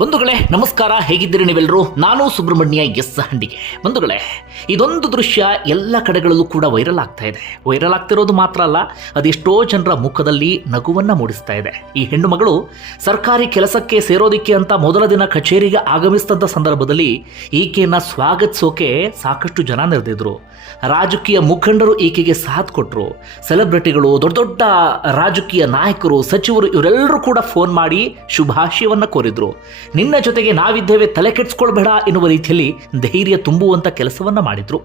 ಬಂಧುಗಳೇ, ನಮಸ್ಕಾರ. ಹೇಗಿದ್ದೀರಿ ನೀವೆಲ್ಲರೂ? ನಾನು ಸುಬ್ರಹ್ಮಣ್ಯ ಎಸ್ ಹಂಡಿಗೆ. ಬಂಧುಗಳೇ, ಇದೊಂದು ದೃಶ್ಯ ಎಲ್ಲ ಕಡೆಗಳಲ್ಲೂ ಕೂಡ ವೈರಲ್ ಆಗ್ತಾ ಇದೆ. ವೈರಲ್ ಆಗ್ತಿರೋದು ಮಾತ್ರ ಅಲ್ಲ, ಅದೆಷ್ಟೋ ಜನರ ಮುಖದಲ್ಲಿ ನಗುವನ್ನು ಮೂಡಿಸ್ತಾ ಇದೆ. ಈ ಹೆಣ್ಣು ಮಗಳು ಸರ್ಕಾರಿ ಕೆಲಸಕ್ಕೆ ಸೇರೋದಿಕ್ಕೆ ಅಂತ ಮೊದಲ ದಿನ ಕಚೇರಿಗೆ ಆಗಮಿಸಿದಂಥ ಸಂದರ್ಭದಲ್ಲಿ ಈಕೆಯನ್ನು ಸ್ವಾಗತಿಸೋಕೆ ಸಾಕಷ್ಟು ಜನ ನೆರೆದಿದ್ರು. ರಾಜಕೀಯ ಮುಖಂಡರು ಈಕೆಗೆ ಸಾಥ್ ಕೊಟ್ಟರು ಸೆಲೆಬ್ರಿಟಿಗಳು, ದೊಡ್ಡ ದೊಡ್ಡ ರಾಜಕೀಯ ನಾಯಕರು, ಸಚಿವರು ಇವರೆಲ್ಲರೂ ಕೂಡ ಫೋನ್ ಮಾಡಿ ಶುಭಾಶಯವನ್ನು ಕೋರಿದ್ರು. ನಿನ್ನ ಜೊತೆಗೆ ನಾವಿದ್ದೇವೆ ತಲೆ ಕೆಡಿಸ್ಕೊಳ್ಬೇಡ ಎನ್ನುವ ರೀತಿಯಲ್ಲಿ ಧೈರ್ಯ ತುಂಬುವಂಥ ಕೆಲಸವನ್ನು ಮಾಡಿದರು.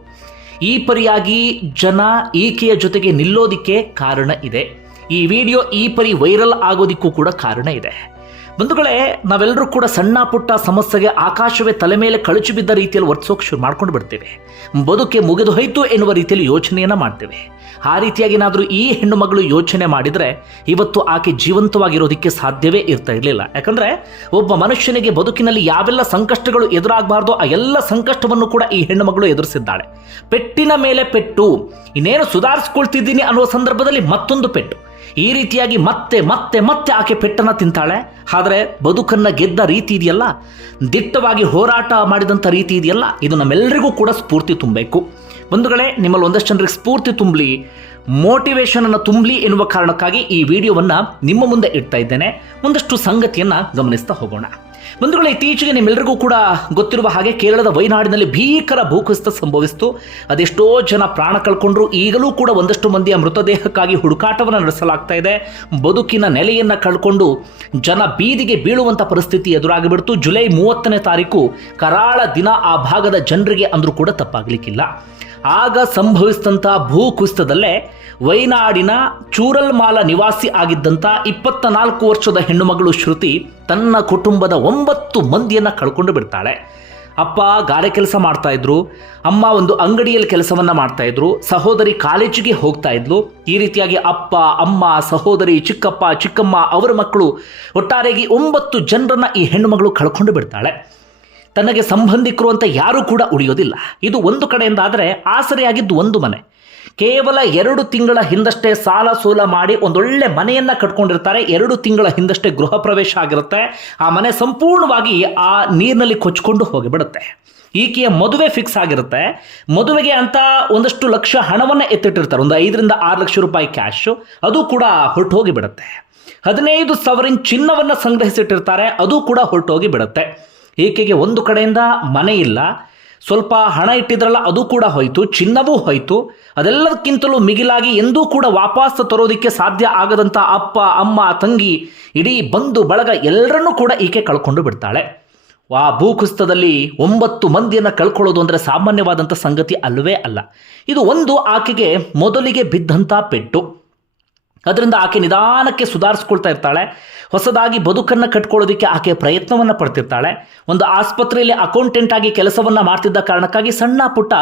ಈ ಪರಿಯಾಗಿ ಜನ ಈಕೆಯ ಜೊತೆಗೆ ನಿಲ್ಲೋದಿಕ್ಕೆ ಕಾರಣ ಇದೆ. ಈ ವಿಡಿಯೋ ಈ ಪರಿ ವೈರಲ್ ಆಗೋದಿಕ್ಕೂ ಕೂಡ ಕಾರಣ ಇದೆ. ಬಂಧುಗಳೇ, ನಾವೆಲ್ಲರೂ ಕೂಡ ಸಣ್ಣ ಪುಟ್ಟ ಸಮಸ್ಯೆಗೆ ಆಕಾಶವೇ ತಲೆ ಮೇಲೆ ಕಳಚಿ ಬಿದ್ದ ರೀತಿಯಲ್ಲಿ ವರ್ತಿಸೋಕೆ ಶುರು ಮಾಡ್ಕೊಂಡು ಬಿಡ್ತೇವೆ ಬದುಕೆ ಮುಗಿದು ಹೋಯಿತು ಎನ್ನುವ ರೀತಿಯಲ್ಲಿ ಯೋಚನೆಯನ್ನು ಮಾಡ್ತೇವೆ. ಆ ರೀತಿಯಾಗಿ ಏನಾದರೂ ಈ ಹೆಣ್ಣು ಮಗಳು ಯೋಚನೆ ಮಾಡಿದರೆ ಇವತ್ತು ಆಕೆ ಜೀವಂತವಾಗಿರೋದಕ್ಕೆ ಸಾಧ್ಯವೇ ಇರ್ತಾ ಇರಲಿಲ್ಲ. ಯಾಕಂದ್ರೆ ಒಬ್ಬ ಮನುಷ್ಯನಿಗೆ ಬದುಕಿನಲ್ಲಿ ಯಾವೆಲ್ಲ ಸಂಕಷ್ಟಗಳು ಎದುರಾಗಬಾರ್ದು ಆ ಎಲ್ಲ ಸಂಕಷ್ಟವನ್ನು ಕೂಡ ಈ ಹೆಣ್ಣು ಮಗಳು ಎದುರಿಸಿದ್ದಾಳೆ. ಪೆಟ್ಟಿನ ಮೇಲೆ ಪೆಟ್ಟು. ಇನ್ನೇನು ಸುಧಾರಿಸ್ಕೊಳ್ತಿದ್ದೀನಿ ಅನ್ನುವ ಸಂದರ್ಭದಲ್ಲಿ ಮತ್ತೊಂದು ಪೆಟ್ಟು. ಈ ರೀತಿಯಾಗಿ ಮತ್ತೆ ಮತ್ತೆ ಮತ್ತೆ ಆಕೆ ಪೆಟ್ಟನ್ನ ತಿಂತಾಳೆ. ಆದರೆ ಬದುಕನ್ನ ಗೆದ್ದ ರೀತಿ ಇದೆಯಲ್ಲ? ದಿಟ್ಟವಾಗಿ ಹೋರಾಟ ಮಾಡಿದಂಥ ರೀತಿ ಇದೆಯಲ್ಲ? ಇದು ನಮ್ಮೆಲ್ಲರಿಗೂ ಕೂಡ ಸ್ಫೂರ್ತಿ ತುಂಬಬೇಕು. ಬಂಧುಗಳೇ, ನಿಮ್ಮಲ್ಲಿ ಒಂದಷ್ಟು ಜನರಿಗೆ ಸ್ಫೂರ್ತಿ ತುಂಬಲಿ ಮೋಟಿವೇಶನ್ ಅನ್ನು ತುಂಬಲಿ ಎನ್ನುವ ಕಾರಣಕ್ಕಾಗಿ ಈ ವಿಡಿಯೋವನ್ನು ನಿಮ್ಮ ಮುಂದೆ ಇಡ್ತಾ ಇದ್ದೇನೆ. ಒಂದಷ್ಟು ಸಂಗತಿಯನ್ನು ಗಮನಿಸ್ತಾ ಹೋಗೋಣ. ಬಂಧುಗಳೇ, ಇತ್ತೀಚೆಗೆ ನಿಮ್ಮೆಲ್ಲರಿಗೂ ಕೂಡ ಗೊತ್ತಿರುವ ಹಾಗೆ ಕೇರಳದ ವೈನಾಡಿನಲ್ಲಿ ಭೀಕರ ಭೂಕುಸಿತ ಸಂಭವಿಸಿತು. ಅದೆಷ್ಟೋ ಜನ ಪ್ರಾಣ ಕಳ್ಕೊಂಡ್ರು. ಈಗಲೂ ಕೂಡ ಒಂದಷ್ಟು ಮಂದಿಯ ಮೃತದೇಹಕ್ಕಾಗಿ ಹುಡುಕಾಟವನ್ನು ನಡೆಸಲಾಗ್ತಾ ಇದೆ. ಬದುಕಿನ ನೆಲೆಯನ್ನು ಕಳ್ಕೊಂಡು ಜನ ಬೀದಿಗೆ ಬೀಳುವಂಥ ಪರಿಸ್ಥಿತಿ ಎದುರಾಗಿಬಿಡ್ತು. ಜುಲೈ ಮೂವತ್ತನೇ ತಾರೀಕು ಕರಾಳ ದಿನ. ಆ ಭಾಗದ ಜನರಿಗೆ ಅಂದ್ರೂ ಕೂಡ ತಪ್ಪಾಗ್ಲಿಕ್ಕಿಲ್ಲ. ಆಗ ಸಂಭವಿಸಿದಂಥ ಭೂಕುಸಿತದಲ್ಲೇ ವೈನಾಡಿನ ಚೂರಲ್ಮಾಲ ನಿವಾಸಿ ಆಗಿದ್ದಂಥ ಇಪ್ಪತ್ತ ನಾಲ್ಕು ವರ್ಷದ ಹೆಣ್ಣುಮಗಳು ಶ್ರುತಿ ತನ್ನ ಕುಟುಂಬದ ಒಂಬತ್ತು ಮಂದಿಯನ್ನು ಕಳ್ಕೊಂಡು ಬಿಡ್ತಾಳೆ. ಅಪ್ಪ ಗಾರೆ ಕೆಲಸ ಮಾಡ್ತಾ ಇದ್ರು, ಅಮ್ಮ ಒಂದು ಅಂಗಡಿಯಲ್ಲಿ ಕೆಲಸವನ್ನ ಮಾಡ್ತಾ ಇದ್ರು, ಸಹೋದರಿ ಕಾಲೇಜಿಗೆ ಹೋಗ್ತಾ ಇದ್ಲು. ಈ ರೀತಿಯಾಗಿ ಅಪ್ಪ, ಅಮ್ಮ, ಸಹೋದರಿ, ಚಿಕ್ಕಪ್ಪ, ಚಿಕ್ಕಮ್ಮ, ಅವರ ಮಕ್ಕಳು ಒಟ್ಟಾರೆಯಾಗಿ ಒಂಬತ್ತು ಜನರನ್ನ ಈ ಹೆಣ್ಣುಮಗಳು ಕಳ್ಕೊಂಡು ಬಿಡ್ತಾಳೆ. ತನಗೆ ಸಂಬಂಧಿಕರು ಅಂತ ಯಾರೂ ಕೂಡ ಉಳಿಯೋದಿಲ್ಲ. ಇದು ಒಂದು ಕಡೆಯಿಂದ ಆದರೆ ಆಸರೆಯಾಗಿದ್ದು ಒಂದು ಮನೆ. ಕೇವಲ ಎರಡು ತಿಂಗಳ ಹಿಂದಷ್ಟೇ ಸಾಲ ಸೂಲ ಮಾಡಿ ಒಂದೊಳ್ಳೆ ಮನೆಯನ್ನ ಕಟ್ಕೊಂಡಿರ್ತಾರೆ. ಎರಡು ತಿಂಗಳ ಹಿಂದಷ್ಟೇ ಗೃಹ ಪ್ರವೇಶ ಆಗಿರುತ್ತೆ. ಆ ಮನೆ ಸಂಪೂರ್ಣವಾಗಿ ಆ ನೀರಿನಲ್ಲಿ ಕೊಚ್ಕೊಂಡು ಹೋಗಿಬಿಡುತ್ತೆ. ಈಕೆಯ ಮದುವೆ ಫಿಕ್ಸ್ ಆಗಿರುತ್ತೆ. ಮದುವೆಗೆ ಅಂತ ಒಂದಷ್ಟು ಲಕ್ಷ ಹಣವನ್ನು ಎತ್ತಿಟ್ಟಿರ್ತಾರೆ. ಒಂದು ಐದರಿಂದ ಆರು ಲಕ್ಷ ರೂಪಾಯಿ ಕ್ಯಾಶ್. ಅದು ಕೂಡ ಹೊರಟು ಹೋಗಿಬಿಡುತ್ತೆ ಹದಿನೈದು ಸಾವಿರ ಚಿನ್ನವನ್ನು ಸಂಗ್ರಹಿಸಿಟ್ಟಿರ್ತಾರೆ. ಅದು ಕೂಡ ಹೊರಟೋಗಿ ಬಿಡುತ್ತೆ ಈಕೆಗೆ ಒಂದು ಕಡೆಯಿಂದ ಮನೆ ಇಲ್ಲ, ಸ್ವಲ್ಪ ಹಣ ಇಟ್ಟಿದ್ರಲ್ಲ ಅದು ಕೂಡ ಹೋಯಿತು, ಚಿನ್ನವೂ ಹೋಯಿತು, ಅದೆಲ್ಲದಕ್ಕಿಂತಲೂ ಮಿಗಿಲಾಗಿ ಎಂದೂ ಕೂಡ ವಾಪಸ್ ತರೋದಕ್ಕೆ ಸಾಧ್ಯ ಆಗದಂಥ ಅಪ್ಪ, ಅಮ್ಮ, ತಂಗಿ, ಇಡೀ ಬಂಧು, ಬಳಗ ಎಲ್ಲರನ್ನೂ ಕೂಡ ಈಕೆ ಕಳ್ಕೊಂಡು ಬಿಡ್ತಾಳೆ. ಆ ಭೂಕುಸಿತದಲ್ಲಿ ಒಂಬತ್ತು ಮಂದಿಯನ್ನು ಕಳ್ಕೊಳ್ಳೋದು ಅಂದರೆ ಸಾಮಾನ್ಯವಾದಂಥ ಸಂಗತಿ ಅಲ್ಲವೇ ಅಲ್ಲ. ಇದು ಒಂದು ಆಕೆಗೆ ಮೊದಲಿಗೆ ಬಿದ್ದಂಥ ಪೆಟ್ಟು. ಅದರಿಂದ ಆಕೆ ನಿಧಾನಕ್ಕೆ ಸುಧಾರಿಸ್ಕೊಳ್ತಾ ಇರ್ತಾಳೆ. ಹೊಸದಾಗಿ ಬದುಕನ್ನು ಕಟ್ಕೊಳ್ಳೋದಕ್ಕೆ ಆಕೆ ಪ್ರಯತ್ನವನ್ನು ಪಡ್ತಿರ್ತಾಳೆ. ಒಂದು ಆಸ್ಪತ್ರೆಯಲ್ಲಿ ಅಕೌಂಟೆಂಟ್ ಆಗಿ ಕೆಲಸವನ್ನು ಮಾಡ್ತಿದ್ದ ಕಾರಣಕ್ಕಾಗಿ ಸಣ್ಣ ಪುಟ್ಟ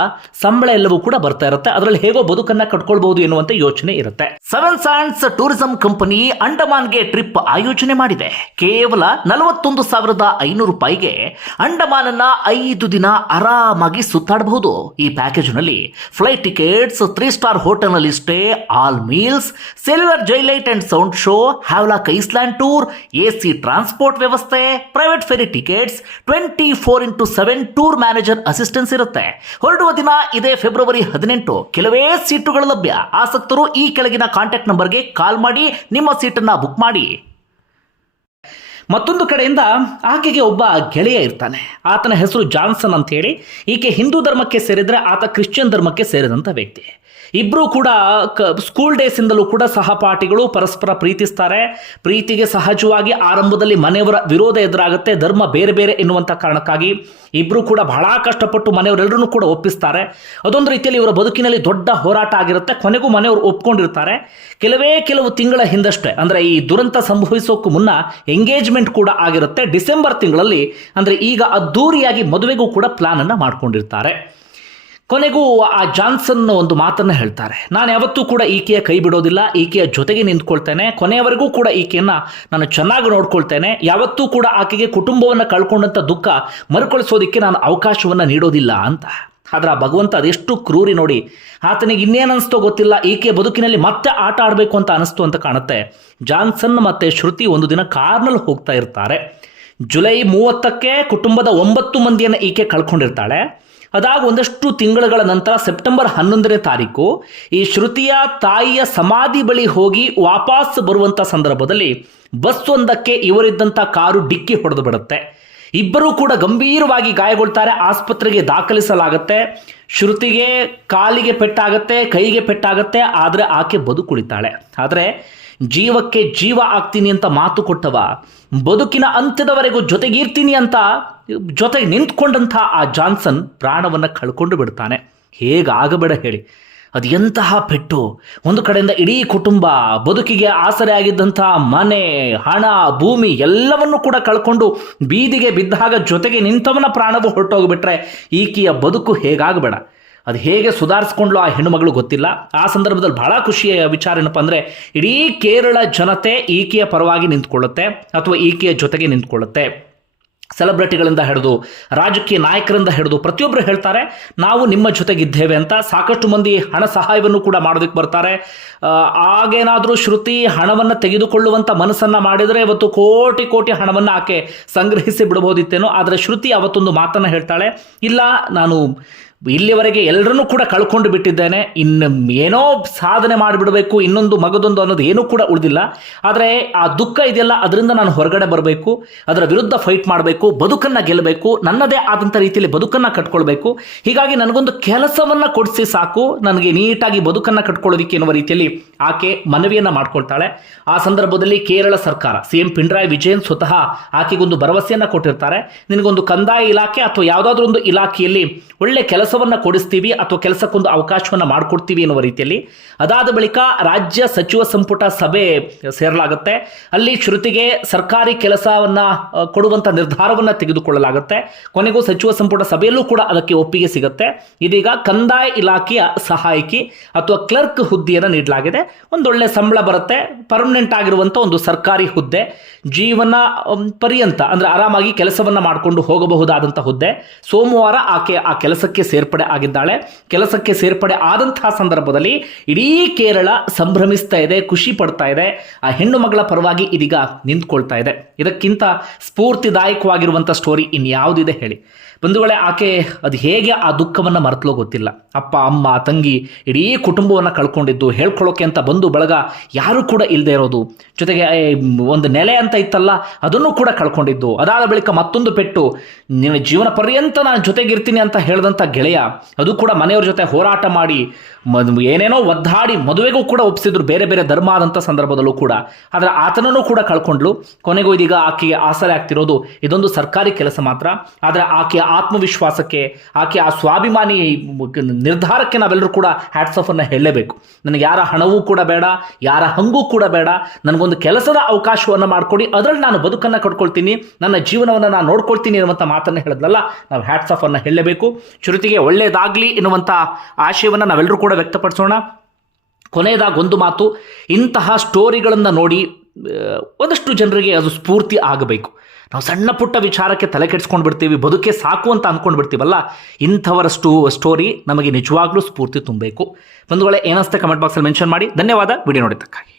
ಸಂಬಳ ಎಲ್ಲವೂ ಕೂಡ ಬರ್ತಾ ಇರುತ್ತೆ. ಅದರಲ್ಲಿ ಹೇಗೋ ಬದುಕನ್ನು ಕಟ್ಕೊಳ್ಬಹುದು ಎನ್ನುವಂಥ ಯೋಚನೆ ಇರುತ್ತೆ. ಸೆವೆನ್ ಸ್ಯಾಂಡ್ಸ್ ಟೂರಿಸಂ ಕಂಪನಿ ಅಂಡಮಾನ್ಗೆ ಟ್ರಿಪ್ ಆಯೋಜನೆ ಮಾಡಿದೆ. ಕೇವಲ ನಲವತ್ತೊಂದು ಸಾವಿರದ ಐನೂರು ರೂಪಾಯಿಗೆ ಅಂಡಮಾನನ್ನ ಐದು ದಿನ ಆರಾಮಾಗಿ ಸುತ್ತಾಡಬಹುದು. ಈ ಪ್ಯಾಕೇಜ್ನಲ್ಲಿ ಫ್ಲೈಟ್ ಟಿಕೆಟ್ಸ್ ತ್ರೀ ಸ್ಟಾರ್ ಹೋಟೆಲ್ನಲ್ಲಿ stay all meals cellular jail light and sound show Havelock island tour A C transport ವ್ಯವಸ್ಥೆ private ferry tickets twenty four into seven tour manager assistance ಇರುತ್ತೆ. ಹೊರಡುವ ದಿನ ಇದೇ ಫೆಬ್ರವರಿ ಹದಿನೆಂಟು. ಕೆಲವೇ ಸೀಟುಗಳು ಲಭ್ಯ. ಆಸಕ್ತರು ಈ ಕೆಳಗಿನ ಕಾಂಟ್ಯಾಕ್ಟ್ ನಂಬರ್ಗೆ ಕಾಲ್ ಮಾಡಿ, ನಿಮ್ಮ ಸೀಟನ್ನು ಬುಕ್ ಮಾಡಿ. ಮತ್ತೊಂದು ಕಡೆಯಿಂದ ಆಕೆಗೆ ಒಬ್ಬ ಗೆಳೆಯ ಇರ್ತಾನೆ. ಆತನ ಹೆಸರು ಜಾನ್ಸನ್ ಅಂತ ಹೇಳಿ ಈಕೆ ಹಿಂದೂ ಧರ್ಮಕ್ಕೆ ಸೇರಿದರೆ ಆತ ಕ್ರಿಶ್ಚಿಯನ್ ಧರ್ಮಕ್ಕೆ ಸೇರಿದಂಥ ವ್ಯಕ್ತಿ. ಇಬ್ಬರು ಕೂಡ ಸ್ಕೂಲ್ ಡೇಸಿಂದಲೂ ಕೂಡ ಸಹಪಾಠಿಗಳು ಪರಸ್ಪರ ಪ್ರೀತಿಸ್ತಾರೆ. ಪ್ರೀತಿಗೆ ಸಹಜವಾಗಿ ಆರಂಭದಲ್ಲಿ ಮನೆಯವರ ವಿರೋಧ ಎದುರಾಗುತ್ತೆ, ಧರ್ಮ ಬೇರೆ ಬೇರೆ ಎನ್ನುವಂಥ ಕಾರಣಕ್ಕಾಗಿ ಇಬ್ಬರು ಕೂಡ ಬಹಳ ಕಷ್ಟಪಟ್ಟು ಮನೆಯವರೆಲ್ಲರೂ ಕೂಡ ಒಪ್ಪಿಸ್ತಾರೆ. ಅದೊಂದು ರೀತಿಯಲ್ಲಿ ಇವರ ಬದುಕಿನಲ್ಲಿ ದೊಡ್ಡ ಹೋರಾಟ ಆಗಿರುತ್ತೆ. ಕೊನೆಗೂ ಮನೆಯವರು ಒಪ್ಕೊಂಡಿರ್ತಾರೆ. ಕೆಲವೇ ಕೆಲವು ತಿಂಗಳ ಹಿಂದಷ್ಟೇ, ಅಂದರೆ ಈ ದುರಂತ ಸಂಭವಿಸೋಕ್ಕೂ ಮುನ್ನ ಎಂಗೇಜ್ಮೆಂಟ್ ಕೂಡ ಆಗಿರುತ್ತೆ. ಡಿಸೆಂಬರ್ ತಿಂಗಳಲ್ಲಿ, ಅಂದರೆ ಈಗ ಅದ್ದೂರಿಯಾಗಿ ಮದುವೆಗೂ ಕೂಡ ಪ್ಲಾನ್ ಅನ್ನ ಮಾಡ್ಕೊಂಡಿರ್ತಾರೆ. ಕೊನೆಗೂ ಆ ಜಾನ್ಸನ್ ಒಂದು ಮಾತನ್ನು ಹೇಳ್ತಾರೆ. ನಾನು ಯಾವತ್ತೂ ಕೂಡ ಈಕೆಯ ಕೈ ಬಿಡೋದಿಲ್ಲ, ಈಕೆಯ ಜೊತೆಗೆ ನಿಂತ್ಕೊಳ್ತೇನೆ. ಕೊನೆಯವರೆಗೂ ಕೂಡ ಈಕೆಯನ್ನು ನಾನು ಚೆನ್ನಾಗಿ ನೋಡ್ಕೊಳ್ತೇನೆ. ಯಾವತ್ತೂ ಕೂಡ ಆಕೆಗೆ ಕುಟುಂಬವನ್ನು ಕಳ್ಕೊಂಡಂಥ ದುಃಖ ಮರುಕಳಿಸೋದಕ್ಕೆ ನಾನು ಅವಕಾಶವನ್ನು ನೀಡೋದಿಲ್ಲ ಅಂತ. ಆದ್ರೆ ಆ ಭಗವಂತ ಅದೆಷ್ಟು ಕ್ರೂರಿ ನೋಡಿ. ಆತನಿಗೆ ಇನ್ನೇನು ಅನಿಸ್ತೋ ಗೊತ್ತಿಲ್ಲ ಈಕೆ ಬದುಕಿನಲ್ಲಿ ಮತ್ತೆ ಆಟ ಆಡಬೇಕು ಅಂತ ಅನಿಸ್ತು ಅಂತ ಕಾಣುತ್ತೆ. ಜಾನ್ಸನ್ ಮತ್ತೆ ಶ್ರುತಿ ಒಂದು ದಿನ ಕಾರ್ನಲ್ಲಿ ಹೋಗ್ತಾ ಇರ್ತಾರೆ. ಜುಲೈ ಮೂವತ್ತಕ್ಕೆ ಕುಟುಂಬದ ಒಂಬತ್ತು ಮಂದಿಯನ್ನು ಈಕೆ ಕಳ್ಕೊಂಡಿರ್ತಾಳೆ. ಅದಾದ ಒಂದಷ್ಟು ತಿಂಗಳುಗಳ ನಂತರ ಸೆಪ್ಟೆಂಬರ್ ಹನ್ನೊಂದನೇ ತಾರೀಕು ಈ ಶ್ರುತಿಯ ತಾಯಿಯ ಸಮಾಧಿ ಬಳಿ ಹೋಗಿ ವಾಪಸ್ ಬರುವಂಥ ಸಂದರ್ಭದಲ್ಲಿ ಬಸ್ ಒಂದಕ್ಕೆ ಇವರಿದ್ದಂಥ ಕಾರು ಡಿಕ್ಕಿ ಹೊಡೆದು ಬಿಡುತ್ತೆ. ಇಬ್ಬರೂ ಕೂಡ ಗಂಭೀರವಾಗಿ ಗಾಯಗೊಳ್ತಾರೆ, ಆಸ್ಪತ್ರೆಗೆ ದಾಖಲಿಸಲಾಗುತ್ತೆ. ಶ್ರುತಿಗೆ ಕಾಲಿಗೆ ಪೆಟ್ಟಾಗತ್ತೆ, ಕೈಗೆ ಪೆಟ್ಟಾಗತ್ತೆ, ಆದರೆ ಆಕೆ ಬದುಕುಳಿತಾಳೆ. ಆದರೆ ಜೀವಕ್ಕೆ ಜೀವ ಆಗ್ತೀನಿ ಅಂತ ಮಾತು ಕೊಟ್ಟವ. ಬದುಕಿನ ಅಂತ್ಯದವರೆಗೂ ಜೊತೆಗಿರ್ತೀನಿ ಅಂತ ಜೊತೆಗೆ ನಿಂತ್ಕೊಂಡಂಥ ಆ ಜಾನ್ಸನ್ ಪ್ರಾಣವನ್ನು ಕಳ್ಕೊಂಡು ಬಿಡ್ತಾನೆ. ಹೇಗಾಗಬೇಡ ಹೇಳಿ. ಅದು ಎಂತಹ ಪೆಟ್ಟು. ಒಂದು ಕಡೆಯಿಂದ ಇಡೀ ಕುಟುಂಬ, ಬದುಕಿಗೆ ಆಸರೆ ಆಗಿದ್ದಂಥ ಮನೆ, ಹಣ, ಭೂಮಿ ಎಲ್ಲವನ್ನೂ ಕೂಡ ಕಳ್ಕೊಂಡು ಬೀದಿಗೆ ಬಿದ್ದಾಗ ಜೊತೆಗೆ ನಿಂತವನ ಪ್ರಾಣವು ಹೊರಟೋಗ್ಬಿಟ್ರೆ ಈಕೆಯ ಬದುಕು ಹೇಗಾಗಬೇಡ. ಅದು ಹೇಗೆ ಸುಧಾರಿಸ್ಕೊಂಡ್ಲು ಆ ಹೆಣ್ಣುಮಗಳು ಗೊತ್ತಿಲ್ಲ. ಆ ಸಂದರ್ಭದಲ್ಲಿ ಬಹಳ ಖುಷಿಯ ವಿಚಾರ ಏನಪ್ಪ ಅಂದರೆ, ಇಡೀ ಕೇರಳ ಜನತೆ ಈಕೆಯ ಪರವಾಗಿ ನಿಂತ್ಕೊಳ್ಳುತ್ತೆ ಅಥವಾ ಈಕೆಯ ಜೊತೆಗೆ ನಿಂತ್ಕೊಳ್ಳುತ್ತೆ. ಸೆಲೆಬ್ರಿಟಿಗಳಿಂದ ಹಿಡಿದು, ರಾಜಕೀಯ ನಾಯಕರಿಂದ ಹಿಡಿದು ಪ್ರತಿಯೊಬ್ಬರು ಹೇಳ್ತಾರೆ, ನಾವು ನಿಮ್ಮ ಜೊತೆಗಿದ್ದೇವೆ ಅಂತ ಸಾಕಷ್ಟು ಮಂದಿ ಹಣ ಸಹಾಯವನ್ನು ಕೂಡ ಮಾಡೋದಕ್ಕೆ ಬರ್ತಾರೆ. ಆಗೇನಾದರೂ ಶ್ರುತಿ ಹಣವನ್ನು ತೆಗೆದುಕೊಳ್ಳುವಂಥ ಮನಸ್ಸನ್ನು ಮಾಡಿದರೆ ಇವತ್ತು ಕೋಟಿ ಕೋಟಿ ಹಣವನ್ನು ಆಕೆ ಸಂಗ್ರಹಿಸಿ ಬಿಡಬಹುದಿತ್ತೇನೋ, ಆದರೆ ಶ್ರುತಿ ಅವತ್ತೊಂದು ಮಾತನ್ನು ಹೇಳ್ತಾಳೆ, ಇಲ್ಲ, ನಾನು ಇಲ್ಲಿವರೆಗೆ ಎಲ್ಲರನ್ನೂ ಕೂಡ ಕಳ್ಕೊಂಡು ಬಿಟ್ಟಿದ್ದೇನೆ. ಇನ್ನು ಏನೋ ಸಾಧನೆ ಮಾಡಿಬಿಡಬೇಕು, ಇನ್ನೊಂದು ಮಗದೊಂದು ಅನ್ನೋದು ಏನೂ ಕೂಡ ಉಳಿದಿಲ್ಲ. ಆದರೆ ಆ ದುಃಖ ಇದೆಯಲ್ಲ, ಅದರಿಂದ ನಾನು ಹೊರಗಡೆ ಬರಬೇಕು, ಅದರ ವಿರುದ್ಧ ಫೈಟ್ ಮಾಡಬೇಕು, ಬದುಕನ್ನು ಗೆಲ್ಲಬೇಕು, ನನ್ನದೇ ಆದಂಥ ರೀತಿಯಲ್ಲಿ ಬದುಕನ್ನು ಕಟ್ಕೊಳ್ಬೇಕು. ಹೀಗಾಗಿ ನನಗೊಂದು ಕೆಲಸವನ್ನು ಕೊಡಿಸಿ ಸಾಕು, ನನಗೆ ನೀಟಾಗಿ ಬದುಕನ್ನು ಕಟ್ಕೊಳ್ಳೋದಿಕ್ಕೆ ಎನ್ನುವ ರೀತಿಯಲ್ಲಿ ಆಕೆ ಮನವಿಯನ್ನು ಮಾಡ್ಕೊಳ್ತಾಳೆ. ಆ ಸಂದರ್ಭದಲ್ಲಿ ಕೇರಳ ಸರ್ಕಾರ ಸಿ ಎಂ ಪಿಣರಾಯಿ ವಿಜಯನ್ ಸ್ವತಃ ಆಕೆಗೊಂದು ಭರವಸೆಯನ್ನು ಕೊಟ್ಟಿರ್ತಾರೆ. ನಿನಗೊಂದು ಕಂದಾಯ ಇಲಾಖೆ ಅಥವಾ ಯಾವುದಾದ್ರೂ ಒಂದು ಇಲಾಖೆಯಲ್ಲಿ ಒಳ್ಳೆ ಕೆಲಸವನ್ನು ಕೊಡಿಸ್ತೀವಿ ಅಥವಾ ಕೆಲಸಕ್ಕೊಂದು ಅವಕಾಶವನ್ನು ಮಾಡಿಕೊಡ್ತೀವಿ ಎನ್ನುವ ರೀತಿಯಲ್ಲಿ. ಅದಾದ ಬಳಿಕ ರಾಜ್ಯ ಸಚಿವ ಸಂಪುಟ ಸಭೆ ಸೇರಲಾಗುತ್ತೆ. ಅಲ್ಲಿ ಶ್ರುತಿಗೆ ಸರ್ಕಾರಿ ಕೆಲಸವನ್ನು ಕೊಡುವಂಥ ನಿರ್ಧಾರವನ್ನು ತೆಗೆದುಕೊಳ್ಳಲಾಗುತ್ತೆ. ಕೊನೆಗೂ ಸಚಿವ ಸಂಪುಟ ಸಭೆಯಲ್ಲೂ ಕೂಡ ಅದಕ್ಕೆ ಒಪ್ಪಿಗೆ ಸಿಗುತ್ತೆ. ಇದೀಗ ಕಂದಾಯ ಇಲಾಖೆಯ ಸಹಾಯಕಿ ಅಥವಾ ಕ್ಲರ್ಕ್ ಹುದ್ದೆಯನ್ನು ನೀಡಲಾಗಿದೆ. ಒಂದೊಳ್ಳೆ ಸಂಬಳ ಬರುತ್ತೆ. ಪರ್ಮನೆಂಟ್ ಆಗಿರುವಂಥ ಒಂದು ಸರ್ಕಾರಿ ಹುದ್ದೆ. ಜೀವನ ಪರ್ಯಂತ, ಅಂದರೆ ಆರಾಮಾಗಿ ಕೆಲಸವನ್ನು ಮಾಡಿಕೊಂಡು ಹೋಗಬಹುದಾದಂಥ ಹುದ್ದೆ. ಸೋಮವಾರ ಆಕೆ ಆ ಕೆಲಸಕ್ಕೆ ಸೇರ್ಪಡೆ ಆಗಿದ್ದಾಳೆ. ಕೆಲಸಕ್ಕೆ ಸೇರ್ಪಡೆ ಆದಂತಹ ಸಂದರ್ಭದಲ್ಲಿ ಇಡೀ ಕೇರಳ ಸಂಭ್ರಮಿಸ್ತಾ ಇದೆ, ಖುಷಿ ಪಡ್ತಾ ಇದೆ. ಆ ಹೆಣ್ಣು ಮಗಳ ಪರವಾಗಿ ಇದೀಗ ನಿಂತ್ಕೊಳ್ತಾ ಇದೆ. ಇದಕ್ಕಿಂತ ಸ್ಫೂರ್ತಿದಾಯಕವಾಗಿರುವಂಥ ಸ್ಟೋರಿ ಇನ್ಯಾವುದಿದೆ ಹೇಳಿ. ಬಂಧುಗಳೇ, ಆಕೆ ಅದು ಹೇಗೆ ಆ ದುಃಖವನ್ನು ಮರೆತಲೋ ಗೊತ್ತಿಲ್ಲ. ಅಪ್ಪ, ಅಮ್ಮ, ತಂಗಿ ಇಡೀ ಕುಟುಂಬವನ್ನು ಕಳ್ಕೊಂಡಿದ್ದು ಹೇಳ್ಕೊಳ್ಳೋಕೆ ಅಂತ ಬಂದು ಬಳಗ ಯಾರೂ ಕೂಡ ಇಲ್ಲದೆ ಇರೋದು. ಜೊತೆಗೆ ಒಂದು ನೆಲೆ ಅಂತ ಇತ್ತಲ್ಲ, ಅದನ್ನು ಕೂಡ ಕಳ್ಕೊಂಡಿದ್ದು. ಅದಾದ ಬಳಿಕ ಮತ್ತೊಂದು ಪೆಟ್ಟು, ನಿನ್ನ ಜೀವನ ಪರ್ಯಂತ ನಾನು ಜೊತೆಗಿರ್ತೀನಿ ಅಂತ ಹೇಳಿದಂಥ ಗೆಳೆಯ ಅದು ಕೂಡ ಮನೆಯವ್ರ ಜೊತೆ ಹೋರಾಟ ಮಾಡಿ ಏನೇನೋ ಒದ್ದಾಡಿ ಮದುವೆಗೂ ಕೂಡ ಒಪ್ಪಿಸಿದ್ರು ಬೇರೆ ಬೇರೆ ಧರ್ಮ ಆದಂಥ ಸಂದರ್ಭದಲ್ಲೂ ಕೂಡ. ಆದರೆ ಆತನನ್ನು ಕೂಡ ಕಳ್ಕೊಂಡ್ಲು. ಕೊನೆಗೂ ಇದೀಗ ಆಕೆಗೆ ಆಸರೆ ಆಗ್ತಿರೋದು ಇದೊಂದು ಸರ್ಕಾರಿ ಕೆಲಸ ಮಾತ್ರ. ಆದರೆ ಆಕೆಯ ಆತ್ಮವಿಶ್ವಾಸಕ್ಕೆ ಆಕೆ ಆ ಸ್ವಾಭಿಮಾನಿ ನಿರ್ಧಾರಕ್ಕೆ ನಾವೆಲ್ಲರೂ ಕೂಡ ಹ್ಯಾಟ್ಸ್ ಆಫ್ ಅನ್ನು ಹೇಳಲೇಬೇಕು. ನನಗೆ ಯಾರ ಹಣವೂ ಕೂಡ ಬೇಡ, ಯಾರ ಹಂಗೂ ಕೂಡ ಬೇಡ. ನನಗೊಂದು ಕೆಲಸದ ಅವಕಾಶವನ್ನು ಮಾಡಿಕೊಡಿ. ಅದರಲ್ಲಿ ನಾನು ಬದುಕನ್ನು ಕಟ್ಕೊಳ್ತೀನಿ. ನನ್ನ ಜೀವನವನ್ನು ನಾನು ನೋಡ್ಕೊಳ್ತೀನಿ ಅನ್ನುವಂಥ ಮಾತನ್ನು ಹೇಳಿದ್ನಲ್ಲ, ನಾವು ಹ್ಯಾಟ್ಸ್ ಆಫ್ ಅನ್ನು ಹೇಳಲೇಬೇಕು. ಶ್ರುತಿಗೆ ಒಳ್ಳೆಯದಾಗಲಿ ಎನ್ನುವಂಥ ಆಶಯವನ್ನು ನಾವೆಲ್ಲರೂ ಕೂಡ ವ್ಯಕ್ತಪಡಿಸೋಣ. ಕೊನೆಯದಾಗಿ ಒಂದು ಮಾತು, ಇಂತಹ ಸ್ಟೋರಿಗಳನ್ನು ನೋಡಿ ಒಂದಷ್ಟು ಜನರಿಗೆ ಅದು ಸ್ಫೂರ್ತಿ ಆಗಬೇಕು. ನಾವು ಸಣ್ಣ ಪುಟ್ಟ ವಿಚಾರಕ್ಕೆ ತಲೆ ಕೆಡಿಸ್ಕೊಂಡು ಬಿಡ್ತೀವಿ, ಬದುಕೆ ಸಾಕು ಅಂತ ಅಂದ್ಕೊಂಡು ಬಿಡ್ತೀವಲ್ಲ ಇಂಥವರ ಸ್ಟೋ ಸ್ಟೋರಿ ನಮಗೆ ನಿಜವಾಗ್ಲೂ ಸ್ಫೂರ್ತಿ ತುಂಬಬೇಕು. ಬಂಧುಗಳೇ ಏನಿಸ್ತೆ ಕಮೆಂಟ್ ಬಾಕ್ಸಲ್ಲಿ ಮೆನ್ಷನ್ ಮಾಡಿ. ಧನ್ಯವಾದ, ವಿಡಿಯೋ ನೋಡಿದ್ದಕ್ಕಾಗಿ.